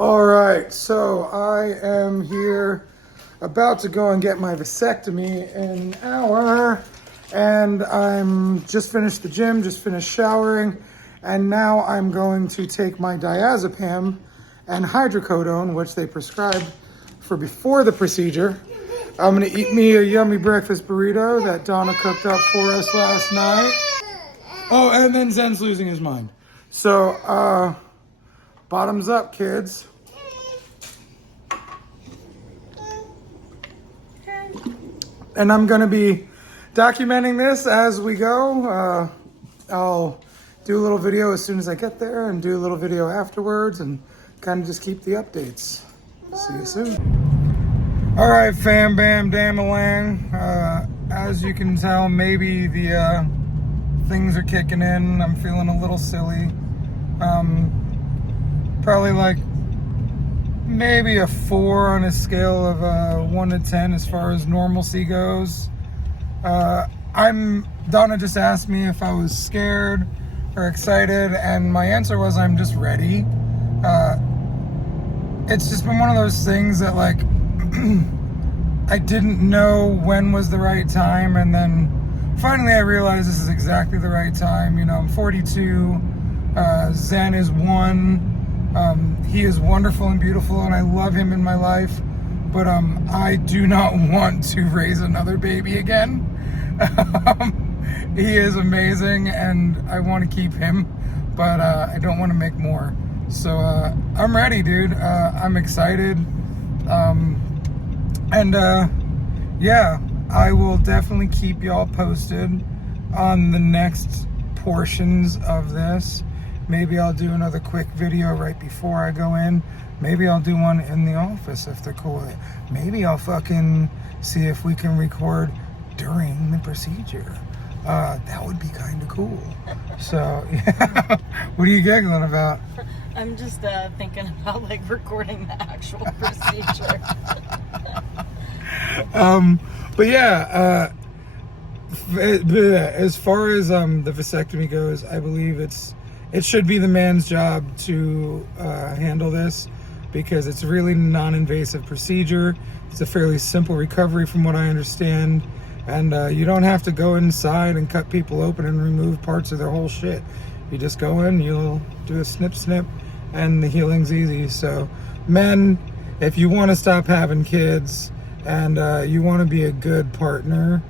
All right, so I am here about to go and get my vasectomy in an hour, and I'm just finished the gym, just finished showering, and now I'm going to take my diazepam and hydrocodone, which they prescribed for before the procedure. I'm gonna eat me a yummy breakfast burrito that Donna cooked up for us last night. Oh, and then Zen's losing his mind. So, bottoms up, kids. And I'm gonna be documenting this as we go. I'll do a little video as soon as I get there and do a little video afterwards and kind of just keep the updates. See you soon. All right, fam, bam, dam-a-lang. As you can tell, maybe the things are kicking in. I'm feeling a little silly. Probably like maybe a 4 on a scale of 1 to 10 as far as normalcy goes. Donna just asked me if I was scared or excited, and my answer was I'm just ready. It's just been one of those things that, like, I didn't know when was the right time, and then finally I realized this is exactly the right time. You know, I'm 42, Zen is 1. He is wonderful and beautiful, and I love him in my life, but I do not want to raise another baby again. He is amazing, and I want to keep him, but I don't want to make more. So I'm ready, dude. I'm excited, and yeah, I will definitely keep y'all posted on the next portions of this. Maybe I'll do another quick video right before I go in. Maybe I'll do one in the office if they're cool with it. Maybe I'll fucking see if we can record during the procedure. That would be kind of cool. So, yeah. What are you giggling about? I'm just thinking about like recording the actual procedure. But yeah, as far as the vasectomy goes, I believe it should be the man's job to handle this, because it's really non-invasive procedure. It's a fairly simple recovery from what I understand, and you don't have to go inside and cut people open and remove parts of their whole shit. You just go in, you'll do a snip, and the healing's easy. So men, if you want to stop having kids and you want to be a good partner,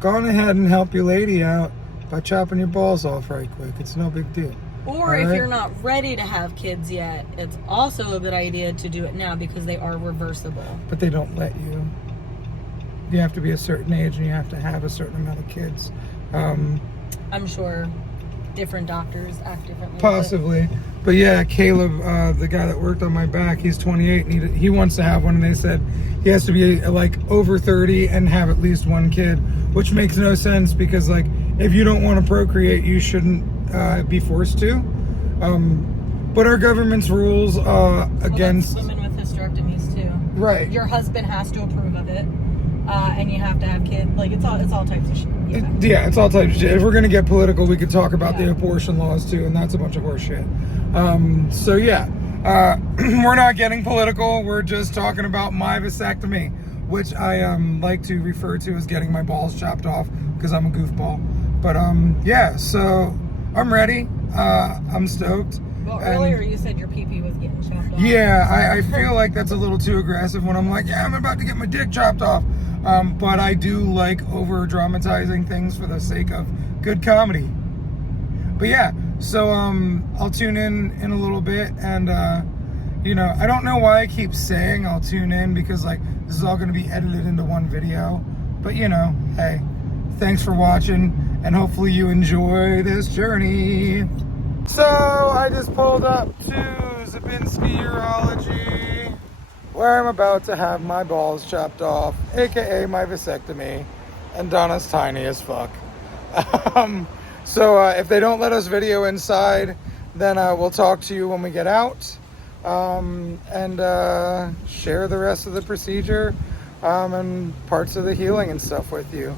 go on ahead and help your lady out by chopping your balls off right quick. It's no big deal. Or if you're not ready to have kids yet, it's also a good idea to do it now because they are reversible. But they don't let you. You have to be a certain age and you have to have a certain amount of kids. I'm sure different doctors act differently. Possibly. But yeah, Caleb, the guy that worked on my back, he's 28 and he wants to have one, and they said he has to be like over 30 and have at least one kid, which makes no sense because, like, if you don't want to procreate, you shouldn't be forced to. But our government's rules against women with hysterectomies too. Right. Your husband has to approve of it, and you have to have kids. Like it's all types of shit. Yeah, it's all types of shit. If we're gonna get political, we could talk about the abortion laws too, and that's a bunch of horse shit. So yeah, we're not getting political. We're just talking about my vasectomy, which I like to refer to as getting my balls chopped off because I'm a goofball. But yeah, so I'm ready. I'm stoked. Well, earlier you said your pee-pee was getting chopped off. Yeah, I feel like that's a little too aggressive when I'm like, yeah, I'm about to get my dick chopped off. But I do like over-dramatizing things for the sake of good comedy. But yeah, so I'll tune in a little bit, and you know, I don't know why I keep saying I'll tune in, because like this is all going to be edited into one video. But you know, hey, thanks for watching, and hopefully you enjoy this journey. So I just pulled up to Zabinski Urology, where I'm about to have my balls chopped off, aka my vasectomy, and Donna's tiny as fuck. So if they don't let us video inside, then we'll talk to you when we get out, and share the rest of the procedure and parts of the healing and stuff with you.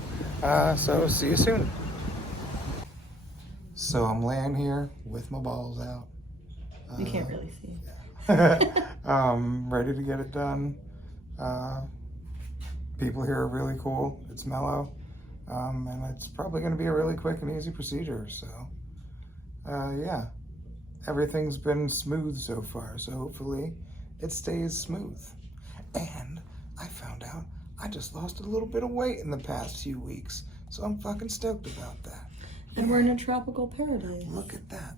So see you soon. So I'm laying here with my balls out. You can't really see. Ready to get it done. People here are really cool. It's mellow. And it's probably going to be a really quick and easy procedure. So, yeah, everything's been smooth so far. So hopefully it stays smooth. And I found out I just lost a little bit of weight in the past few weeks. So I'm fucking stoked about that. And we're in a tropical paradise. Look at that.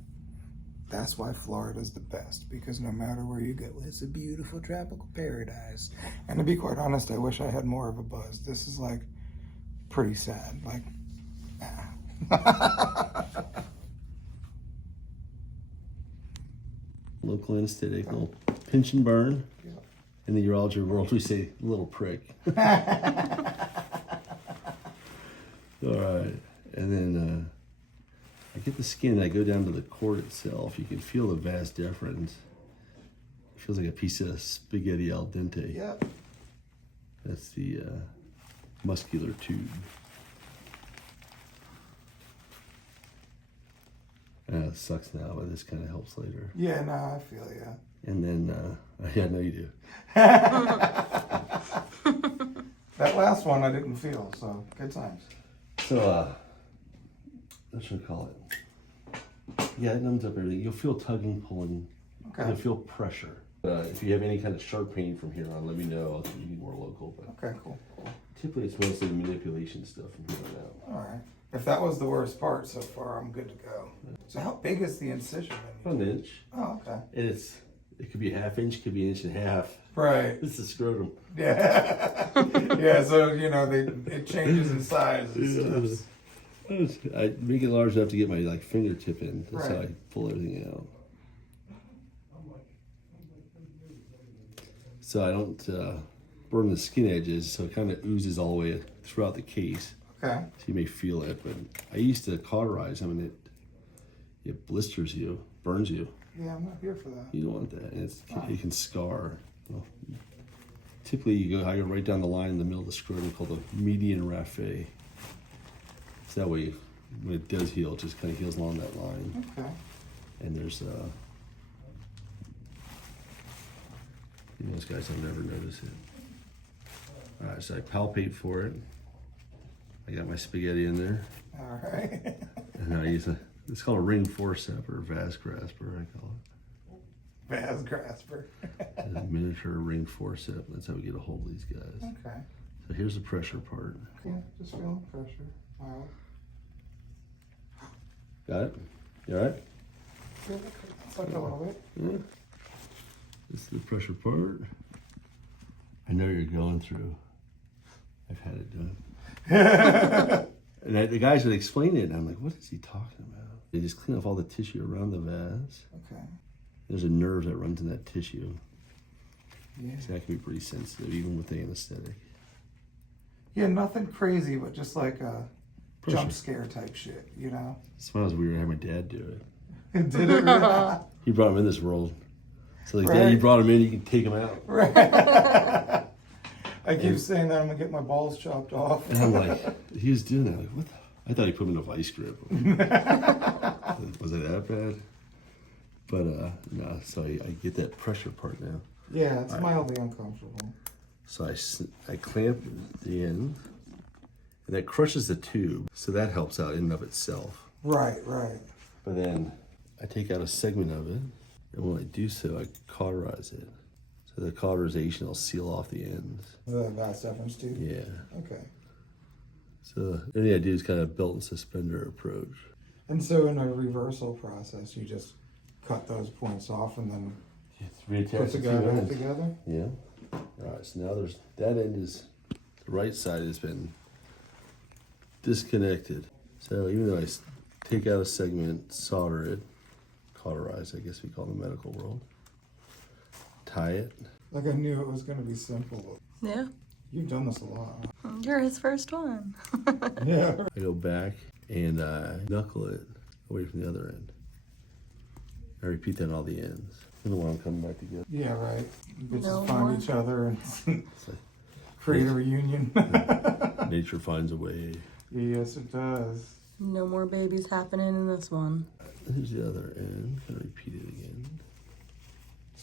That's why Florida's the best, because no matter where you go, it's a beautiful tropical paradise. And to be quite honest, I wish I had more of a buzz. This is like pretty sad. Like, Local anesthetic, little pinch and burn. Yeah. In the urology world, we say little prick. All right, and then I get the skin, I go down to the cord itself. You can feel the vas deferens. It feels like a piece of spaghetti al dente. Yep. That's the muscular tube. It sucks now, but this kind of helps later. Yeah, no, I feel ya. And then, yeah, I know you do. That last one I didn't feel, so good times. So, what should I call it? Yeah, it numbs up everything. You'll feel tugging, pulling. Okay. You'll feel pressure. If you have any kind of sharp pain from here on, let me know. I'll be more local. But Okay, cool. typically, it's mostly the manipulation stuff from here on out. All right. If that was the worst part so far, I'm good to go. So how big is the incision? About an inch. Oh, okay. And it could be a half inch, could be an inch and a half. Right. This is scrotum. Yeah. Yeah, so, you know, it changes in size and stuff. I make it large enough to get my like fingertip in. That's how Right. I pull everything out. So I don't burn the skin edges, so it kind of oozes all the way throughout the case. Okay. So you may feel it, but I used to cauterize them, and it blisters you, burns you. Yeah, I'm not here for that. You don't want that, and it can scar. Well, typically, you go right down the line in the middle of the scrotum called the median raphe. So that way, when it does heal, it just kind of heals along that line. Okay. And there's those guys will never notice it. All right, so I palpate for it. I got my spaghetti in there. All right. And I use it's called a ring forceps or vas grasper, I call it. Vas grasper. It's a miniature ring forceps. That's how we get a hold of these guys. Okay. So here's the pressure part. Okay, just feeling pressure. Wow. Got it? You all right? Yeah, it's like a little bit. Yeah. This is the pressure part. I know you're going through. I've had it done. And the guys would explain it, and I'm like, what is he talking about? They just clean off all the tissue around the vas. Okay. There's a nerve that runs in that tissue. Yeah. So that can be pretty sensitive, even with the anesthetic. Yeah, nothing crazy, but just like a Pressure. jump scare type shit, you know? Smiles weird. I had my dad do it. Did it really? He brought him in this world. So like, Right. Dad, you brought him in, you can take him out. Right. I keep saying that I'm gonna get my balls chopped off. And I'm like, he was doing that. Like, what the? I thought he put him in a vice grip. Was it that bad? But no, so I get that pressure part now. Yeah, it's mildly uncomfortable. So I clamp the end, and that crushes the tube. So that helps out in and of itself. Right, right. But then I take out a segment of it, and when I do so, I cauterize it. So the cauterization will seal off the ends. The vas deferens too? Yeah. Okay. So then the idea is kind of belt and suspender approach. And so in a reversal process, you just cut those points off and then put the guy back together? Yeah. All right, so now there's, that end is, the right side has been disconnected. So even though I take out a segment, solder it, cauterize, I guess we call it in the medical world, tie it. Like I knew it was gonna be simple. Yeah. You've done this a lot. You're his first one. Yeah. I go back and I knuckle it away from the other end. I repeat that on all the ends. You know when I'm coming back together. Yeah, right. You could No just find more. each other and It's like create a reunion. nature finds a way. Yes, it does. No more babies happening in this one. Here's the other end. Kind of repeat it again.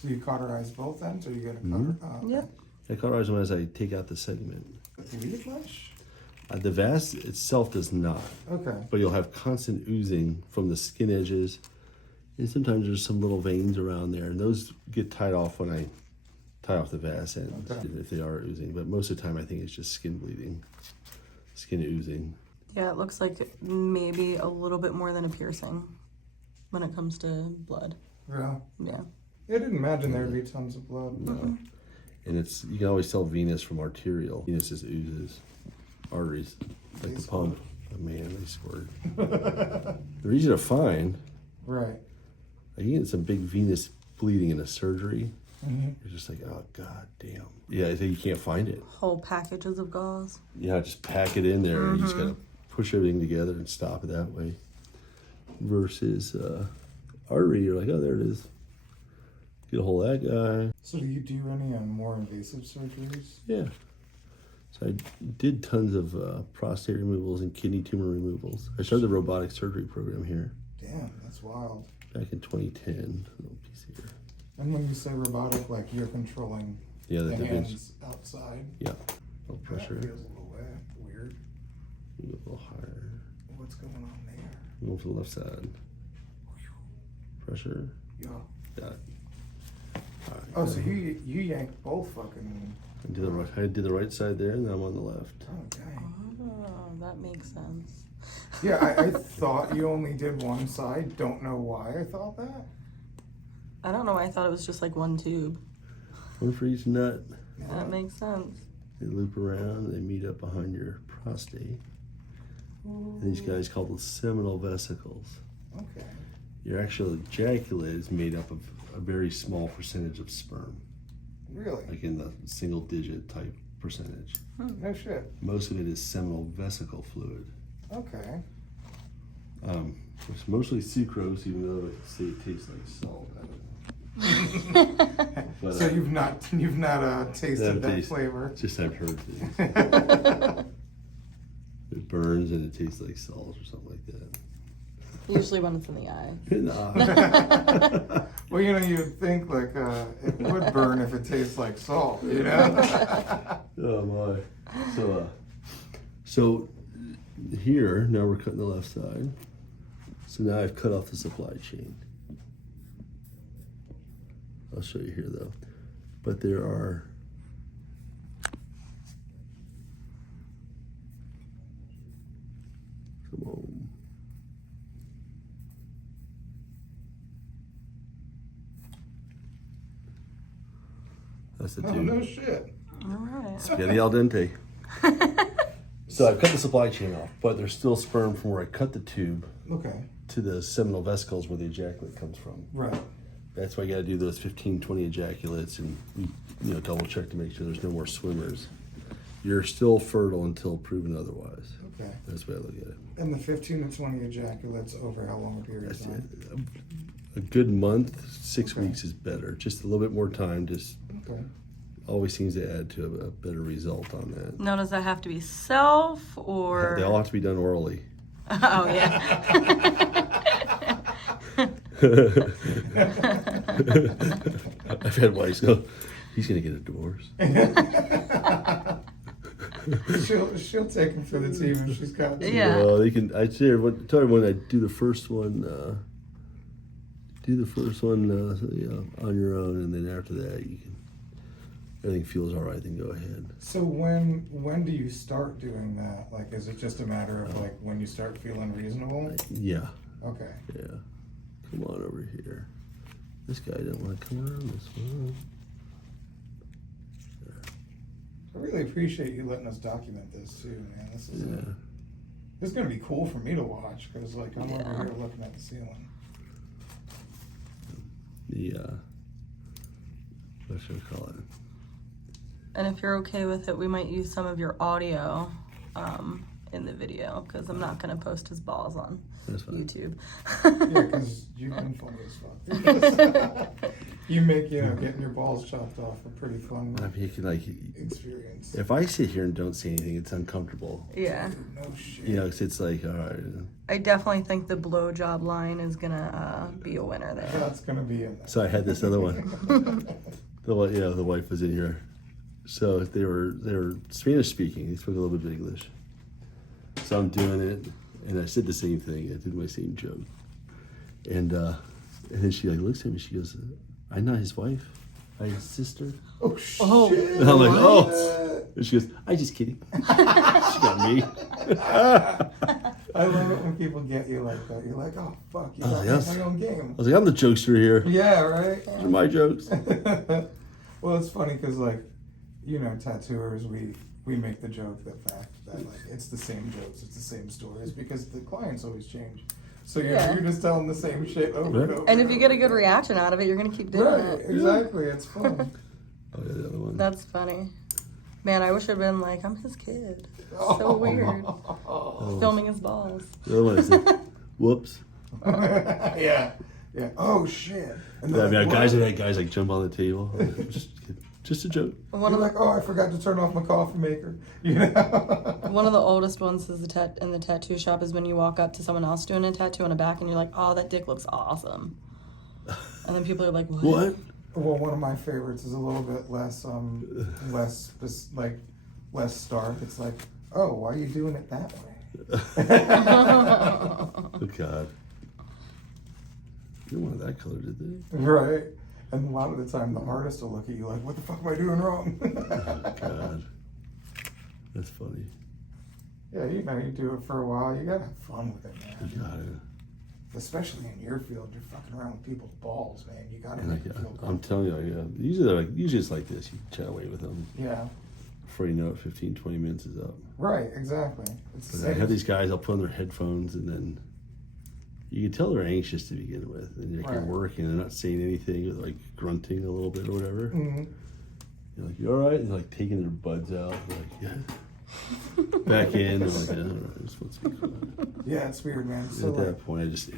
So you cauterize both ends, or you get a Mm-hmm. cutter? Yep. I cauterize them as I take out the segment. Bleed much? The vase itself does not, Okay. but you'll have constant oozing from the skin edges, and sometimes there's some little veins around there, and those get tied off when I tie off the vase ends, Okay. if they are oozing. But most of the time, I think it's just skin bleeding, skin oozing. Yeah, it looks like maybe a little bit more than a piercing when it comes to blood. Really? Yeah. I didn't imagine there would be tons of blood. No. And it's, you can always tell venous from arterial. Venous just oozes. Arteries, like the pump. Oh, man, they squirt. They're easy to find. Right. Like you get some big venous bleeding in a surgery. Mm-hmm. You're just like, oh, god damn. Yeah, I think you can't find it. Whole packages of gauze. Yeah, just pack it in there. And you just gotta push everything together and stop it that way. Versus artery, you're like, oh, there it is. Get a hold of that guy. So do you do any more invasive surgeries? Yeah. So I did tons of prostate removals and kidney tumor removals. I started the robotic surgery program here Damn, that's wild. back in 2010. A little piece here. And when you say robotic, like you're controlling Yeah, the the hands outside. Yeah. A little pressure. That feels a little weird. Go a little higher. What's going on there? Go to the left side. Pressure. Yeah. Got it. All right. Oh, so you yanked both fucking. I did the right side there, and then I'm on the left. Oh, dang. Oh, that makes sense. Yeah, I thought you only did one side. Don't know why I thought that. I don't know why I thought it was just like one tube. One for each nut. That makes sense. They loop around, and they meet up behind your prostate. And these guys called the seminal vesicles. Okay. Your actual ejaculate is made up of a very small percentage of sperm, Really? like in the single digit type percentage. No shit. Most of it is seminal vesicle fluid. Okay. It's mostly sucrose, even though it tastes like salt. I don't know. But, So you've not tasted Haven't that tasted- flavor. Just I've heard things. It burns and it tastes like salt or something like that. Usually when it's in the eye. Nah. Well, you'd think like it would burn if it tastes like salt, you know? Oh my. So here, now we're cutting the left side. So now I've cut off the supply chain. I'll show you here though. But there are come on. That's the Oh, tube. no shit. All right. Spaghetti al dente. So I've cut the supply chain off, but there's still sperm from where I cut the tube Okay. to the seminal vesicles where the ejaculate comes from. Right. That's why you gotta do those 15, 20 ejaculates and double check to make sure there's no more swimmers. You're still fertile until proven otherwise. Okay. That's the way I look at it. And the 15 to 20 ejaculates over how long a period of That's time? it. A good month, 6 Okay. weeks is better. Just a little bit more time just Okay. always seems to add to a better result on that. Now, does that have to be self or? They all have to be done orally. Oh, yeah. I've had wives go, he's gonna get a divorce. She'll take him for the team if she's got to. Yeah. Well, they can. I tell everyone I do the first one. On your own, and then after that, you can. Everything feels all right, then go ahead. So when do you start doing that? Like, is it just a matter of like when you start feeling reasonable? Yeah, Okay. yeah. Come on over here. This guy didn't want to come around this one. I really appreciate you letting us document this too, man. This is Yeah. this is gonna be cool for me to watch because like I'm Yeah. over here looking at the ceiling. What should I call it? And if you're okay with it, we might use some of your audio in the video because I'm not gonna post his balls on That's fine. YouTube. Yeah, because you've been funny as fuck. You make, getting your balls chopped off a pretty fun I mean, you can, like, experience. if I sit here and don't say anything, it's uncomfortable. Yeah, No shit. You know, 'cause it's like, all right. I definitely think the blowjob line is gonna be a winner there. That's gonna be in there. So I had this other one. The wife was in here. So they were Spanish speaking. They spoke a little bit of English. So I'm doing it, and I said the same thing. I did my same joke, and then she like looks at me. She goes, "I'm not his wife. I'm his sister." Oh shit. And I'm like, "Oh." And she goes, "I'm just kidding." She got me. I love it when people get you like that. You're like, oh fuck, you got yes. my own game. I was like, "I'm the jokester here. Yeah, right. These are my jokes." Well, it's funny because like, tattooers, we make the joke that like it's the same jokes, it's the same stories because the clients always change. So you're just telling the same shit over and over. And if you get a good reaction out of it, you're gonna keep doing right, it. exactly, it's fun. Oh yeah, the other one. That's funny. Man, I wish I'd been like, I'm his kid. So weird. Filming his balls. The other one is like, whoops. Yeah. Oh shit. And Yeah, I they're mean, like, guys like jump on the table. Just a joke. One you're of like, the oh, I forgot to turn off my coffee maker. one of the oldest ones is in the tattoo shop is when you walk up to someone else doing a tattoo on the back and you're like, oh, that dick looks awesome. And then people are like, what? What? Well, one of my favorites is a little bit less stark. It's like, oh, why are you doing it that way? Oh God. You wanted that color, did they? Right. And a lot of the time, the artist will look at you like, what the fuck am I doing wrong? Oh, God. That's funny. Yeah, you do it for a while. You gotta have fun with it, man. You got it. Especially in your field, you're fucking around with people's balls, man. You gotta And make it feel I'm good. telling you, usually it's like this. You chat away with them. Yeah. Before you know it, 15, 20 minutes is up. Right, exactly. It's the But I same. have these guys, I'll put on their headphones, and then you can tell they're anxious to begin with. And like you're Right. working, they're not saying anything, or like grunting a little bit or whatever. Mhm. You're like, you all right? And they're like taking their buds out. They're like, yeah. Back in. They're like, yeah, all right, this wants to be quiet. Yeah, it's weird, man. And So at like, that point, I just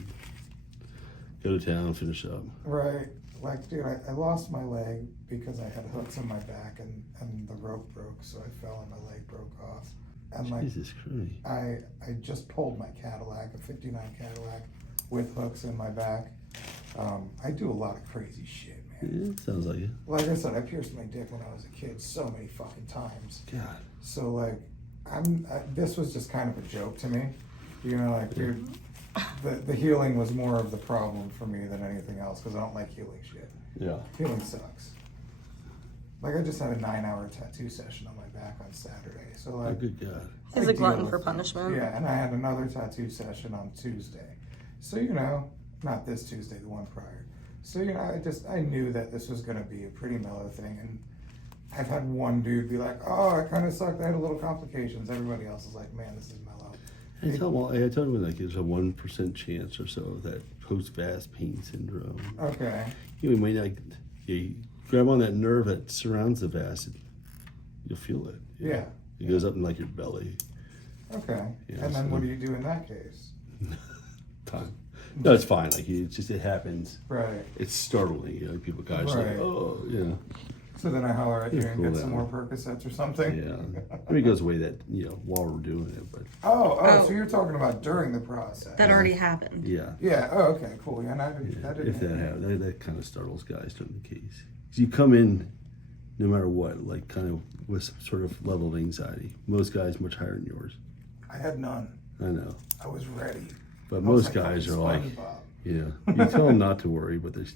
go to town, finish up. right. Like, dude, I lost my leg because I had hooks in my back and the rope broke, so I fell and my leg broke off. And like, Jesus Christ. I just pulled my Cadillac, a 59 Cadillac, with hooks in my back. I do a lot of crazy shit, man. Yeah, sounds like it. Like I said, I pierced my dick when I was a kid so many fucking times. God. So like, this was just kind of a joke to me. Like, dude, the healing was more of the problem for me than anything else because I don't like healing shit. Yeah. Healing sucks. Like, I just had a 9-hour tattoo session on my back on Saturday. So Oh, like, good God. He's I a glutton deal for with- punishment. Yeah, and I had another tattoo session on Tuesday. So, not this Tuesday, the one prior. So, I knew that this was going to be a pretty mellow thing. And I've had one dude be like, oh, it kind of sucked. I had a little complications. Everybody else is like, man, this is mellow. I tell them like there's a 1% chance or so of that post-vast pain syndrome. Okay. You might not, you grab on that nerve that surrounds the vas, you'll feel it. Yeah. It goes up in like your belly. Okay. Yeah, And then so- what do you do in that case? Time. No, it's fine. Like it happens. Right. It's startling. People, guys, Right. like, oh, yeah. So then I holler at you Yeah, and cool get that some more one. Percocets or something? Yeah. I mean, it goes away that, while we're doing it, but Oh, so you're talking about during the process. That already happened. yeah. Yeah, oh, okay, cool. Yeah, and I didn't If that happen. happens, that kind of startles guys during the case. 'Cause you come in, no matter what, like kind of with some sort of level of anxiety. Most guys much higher than yours. I had none. I know. I was ready. But I was most like guys fucking are like, SpongeBob. yeah. You tell them not to worry, but there's,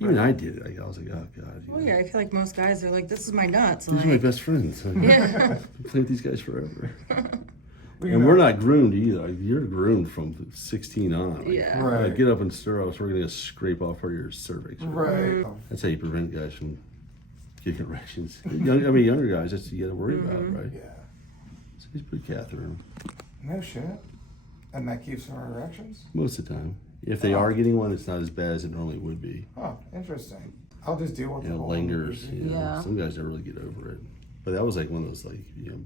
even I did it. Like, I was like, oh, God. Oh yeah, I feel like most guys are like, this is my nuts. These are my Like, best friends. Like, Yeah. I've played with these guys forever. Well, And we're not groomed either. Like, you're groomed from 16 on. Like, Yeah. Right. like, get up and stir up, so we're going to scrape off part of your cervix. Right. That's how you prevent guys from getting erections. Younger guys, that's what you got to worry about, right? Yeah. So he's put a catheter in No shit. And that keeps our erections? most of the time. If they are getting one, it's not as bad as it normally would be. Oh, interesting. I'll just deal with It the whole lingers. Yeah. Some guys never really get over it. But that was like one of those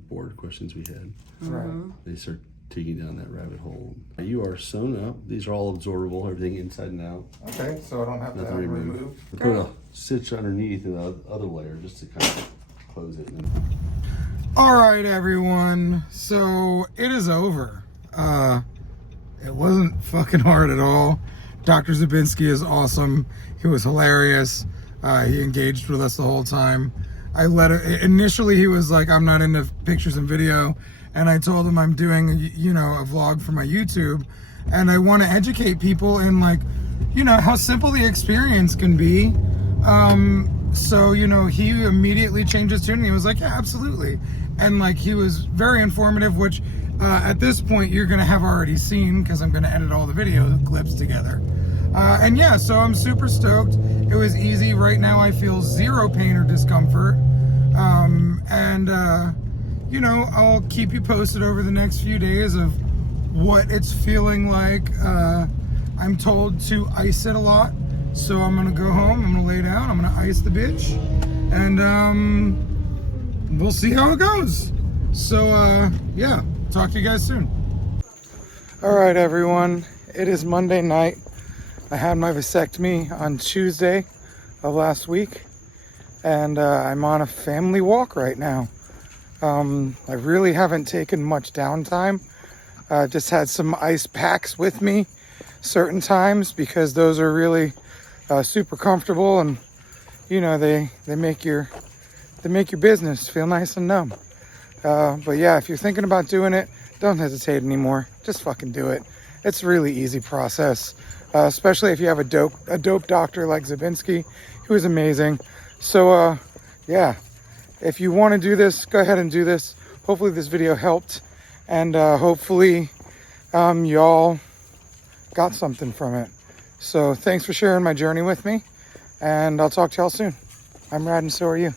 board questions we had. Right. They start taking down that rabbit hole. You are sewn up. These are all absorbable, everything inside and out. Okay, so I don't have to Nothing have it removed. removed. We put a stitch underneath in the other layer just to kind of close it. All right, everyone. So it is over. It wasn't fucking hard at all. Dr. Zabinski is awesome. He was hilarious. He engaged with us the whole time. Initially he was like, I'm not into pictures and video. And I told him I'm doing, a vlog for my YouTube. And I want to educate people in how simple the experience can be. So, he immediately changed his tune and he was like, yeah, absolutely. And he was very informative, which at this point you're going to have already seen because I'm going to edit all the video clips together. And yeah, so I'm super stoked. It was easy. Right now I feel zero pain or discomfort. I'll keep you posted over the next few days of what it's feeling like. I'm told to ice it a lot. So I'm gonna go home, I'm gonna lay down, I'm gonna ice the bitch, and we'll see how it goes. So yeah, talk to you guys soon. All right, everyone, it is Monday night. I had my vasectomy on Tuesday of last week, and I'm on a family walk right now. I really haven't taken much downtime. Just had some ice packs with me certain times because those are really super comfortable, and they make your business feel nice and numb. But yeah, if you're thinking about doing it, don't hesitate anymore. Just fucking do it. It's a really easy process, especially if you have a dope doctor like Zabinski. He was amazing. So yeah, if you want to do this, go ahead and do this. Hopefully this video helped, and hopefully y'all got something from it. So thanks for sharing my journey with me, and I'll talk to y'all soon. I'm rad and so are you.